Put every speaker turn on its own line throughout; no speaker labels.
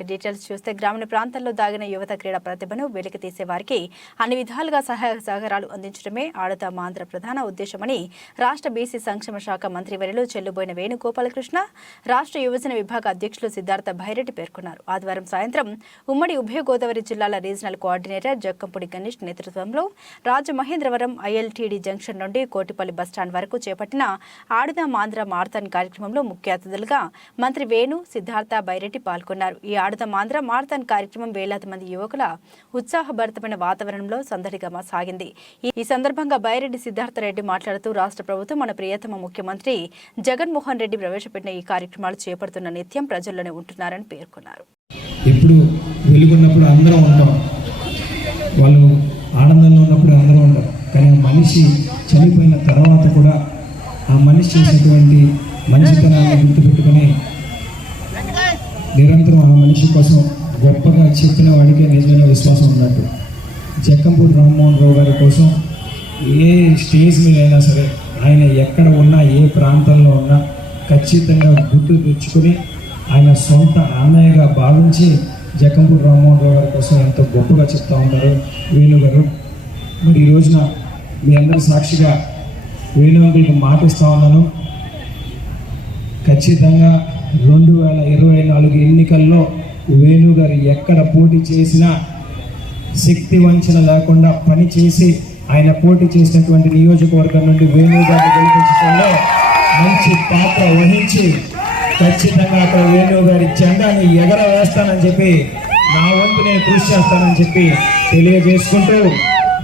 ఇక డీటెయిల్స్ చూస్తే గ్రామీణ ప్రాంతాల్లో దాగిన యువత క్రీడా ప్రతిభను వెలికి తీసే వారికి అన్ని విధాలుగా సహాయ సహకారాలు అందించడమే ఆడత మాంధ్ర ప్రధాన ఉద్దేశమని రాష్ట్ర బీసీ సంక్షేమ శాఖ మంత్రి వర్యులు చెల్లుబోయిన వేణుగోపాలకృష్ణ రాష్ట్ర యువజన విభాగ అధ్యక్షులు సిద్ధార్థ భైరెడ్డి పేర్కొన్నారు. ఆదివారం సాయంత్రం ఉమ్మడి ఉభయ గోదావరి జిల్లాల రీజనల్ కోఆర్డినేటర్ జక్కంపూడి గణేష్ నేతృత్వంలో రాజమహేంద్రవరం ఐఎల్టీడీ జంక్షన్ నుండి కోటిపల్లి బస్టాండ్ వరకు చేపట్టిన ఆడుదాం ఆంధ్ర మారథాన్ కార్యక్రమంలో ముఖ్య అతిథులుగా మంత్రి వేణు సిద్ధార్థ బైరెడ్డి పాల్గొన్నారు. ఈ ఆడుదాం ఆంధ్ర మారథాన్ కార్యక్రమం వేలాది మంది యువకుల ఉత్సాహభరితమైన వాతావరణంలో సందడిగా సాగింది. ఈ- సందర్భంగా బైరెడ్డి సిద్ధార్థరెడ్డి మాట్లాడుతూ రాష్ట్ర ప్రభుత్వం మన ప్రియతమ ముఖ్యమంత్రి జగన్మోహన్ రెడ్డి ప్రవేశపెట్టిన ఈ కార్యక్రమాలు చేపడుతున్న నిత్యం ప్రజల్లోనే ఉంటున్నారని పేర్కొన్నారు.
ఎప్పుడు వెలుగున్నప్పుడు అందరం ఉంటాం. వాళ్ళు ఆనందంలో ఉన్నప్పుడు అందరం ఉంటాం. కానీ మనిషి చనిపోయిన తర్వాత కూడా ఆ మనిషి చేసినటువంటి మంచితనాన్ని గుర్తుపెట్టుకుని నిరంతరం ఆ మనిషి కోసం గొప్పగా చెప్పిన వాడికే నిజమైన విశ్వాసం ఉన్నట్టు. జక్కంపూడి రామ్మోహన్ రావు గారి కోసం ఏ స్టేజ్ మీద అయినా సరే ఆయన ఎక్కడ ఉన్నా ఏ ప్రాంతంలో ఉన్నా ఖచ్చితంగా గుర్తు తెచ్చుకొని ఆయన సొంత అన్నయ్యగా భావించి జక్కంపూడి రామ్మోహన్ రావు గారి కోసం ఎంతో గొప్పగా చెప్తా ఉంటారు వేణు గారు. మరి ఈ రోజున మీ అందరి సాక్షిగా వేణు మాట మాటిస్తా ఉన్నాను. ఖచ్చితంగా రెండు వేల ఇరవై నాలుగు ఎన్నికల్లో వేణుగారు ఎక్కడ పోటీ చేసినా శక్తి వంచన లేకుండా పని చేసి ఆయన పోటీ చేసినటువంటి నియోజకవర్గం నుండి వేణుగారిని గెలిపించడంలో మంచి పాత్ర వహించి ఖచ్చితంగా అక్కడ వేణుగారి జెండాని ఎగరవేస్తానని చెప్పి నా వంతు నేను కృషి చేస్తానని చెప్పి తెలియజేసుకుంటూ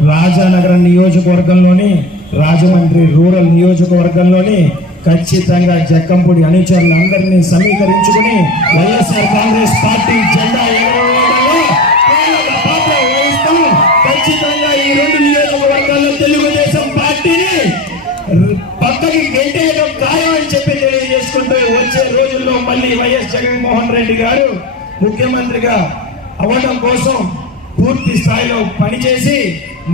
రాజానగరం నియోజకవర్గంలోని రాజమండ్రి రూరల్ నియోజకవర్గంలోని ఖచ్చితంగా జక్కంపూడి అనుచరులందరినీ సమీకరించుకుని వైఎస్ఆర్ కాంగ్రెస్ పార్టీ జెండా ఎగరవేయడంలో పాత్ర వహిస్తాం. ఖచ్చితంగా ఈ రెండు నియోజకవర్గాల్లో తెలుగుదేశం పార్టీని పక్కకి గెంటేయడం ఖాయం అని చెప్పి తెలియజేసుకుంటూ వచ్చే రోజుల్లో మళ్ళీ వైఎస్ జగన్మోహన్ రెడ్డి గారు ముఖ్యమంత్రిగా అవ్వడం కోసం పూర్తి స్థాయిలో పనిచేసి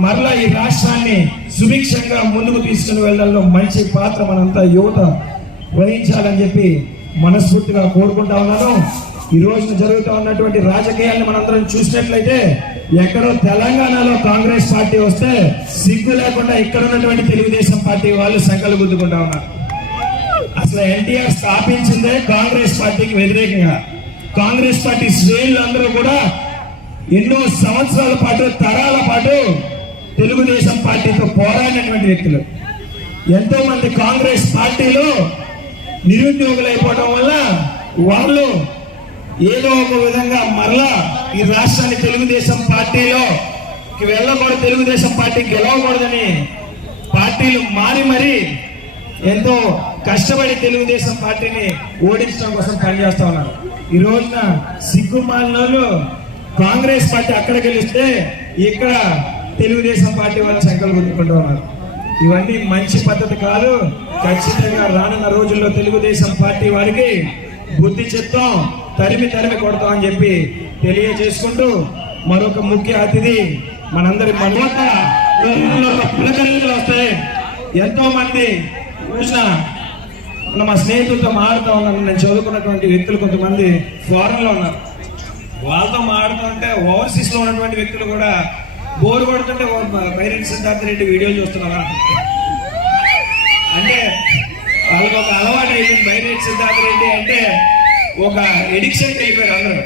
మరలా ఈ రాష్ట్రాన్ని సుభిక్షంగా ముందుకు తీసుకుని వెళ్ళడంలో మంచి పాత్ర మనంతా యువత వహించాలని చెప్పి మనస్ఫూర్తిగా కోరుకుంటా ఉన్నాను. ఈ రోజున జరుగుతూ ఉన్నటువంటి రాజకీయాన్ని మనందరం చూసినట్లయితే ఎక్కడో తెలంగాణలో కాంగ్రెస్ పార్టీ వస్తే సిగ్గు లేకుండా ఇక్కడ ఉన్నటువంటి తెలుగుదేశం పార్టీ వాళ్ళు సంకలు గుద్దుకుంటా ఉన్నారు. అసలు ఎన్టీఆర్ స్థాపించిందే కాంగ్రెస్ పార్టీకి వ్యతిరేకంగా. కాంగ్రెస్ పార్టీ శ్రేణులు అందరూ కూడా ఎన్నో సంవత్సరాల పాటు తరాల పాటు తెలుగుదేశం పార్టీతో పోరాడినటువంటి వ్యక్తులు. ఎంతో మంది కాంగ్రెస్ పార్టీలో నిరుద్యోగులైపోవడం వల్ల వాళ్ళు ఏదో ఒక విధంగా మరలా ఈ రాష్ట్రాన్ని తెలుగుదేశం పార్టీలో వెళ్ళకూడదు తెలుగుదేశం పార్టీ గెలవకూడదని పార్టీలు మారి మరీ ఎంతో కష్టపడి తెలుగుదేశం పార్టీని ఓడించడం కోసం పనిచేస్తా ఉన్నారు. ఈ రోజున సిగ్గు మాలినోళ్ళు కాంగ్రెస్ పార్టీ అక్కడ గెలిస్తే ఇక్కడ తెలుగుదేశం పార్టీ వాళ్ళు సంఖ్యలు గుర్తుకుంటూ ఉన్నారు. ఇవన్నీ మంచి పద్ధతి కాదు. ఖచ్చితంగా రానున్న రోజుల్లో తెలుగుదేశం పార్టీ వారికి బుద్ధి చెప్తాం తరిమి తరిమి కొడతాం అని చెప్పి తెలియజేసుకుంటూ మరొక ముఖ్య అతిథి మనందరి మనోట వస్తాయి. ఎంతో మంది చూసిన మన మా స్నేహితులతో మారుతా ఉన్నాను నేను చదువుకున్నటువంటి వ్యక్తులు కొంతమంది ఫారెన్లో ఉన్నారు. వాళ్ళతో మాడుతుంటే ఓవర్సీస్లో ఉన్నటువంటి వ్యక్తులు కూడా బోర్ కొడుతుంటే బైరెడ్డి సిద్ధార్థ రెడ్డి వీడియోలు చూస్తున్నారా? అంటే వాళ్ళకి ఒక అలవాటు అయిపోయింది బైరెడ్డి సిద్ధార్థ రెడ్డి అంటే ఒక ఎడిక్షన్ అయిపోయారు అందరూ.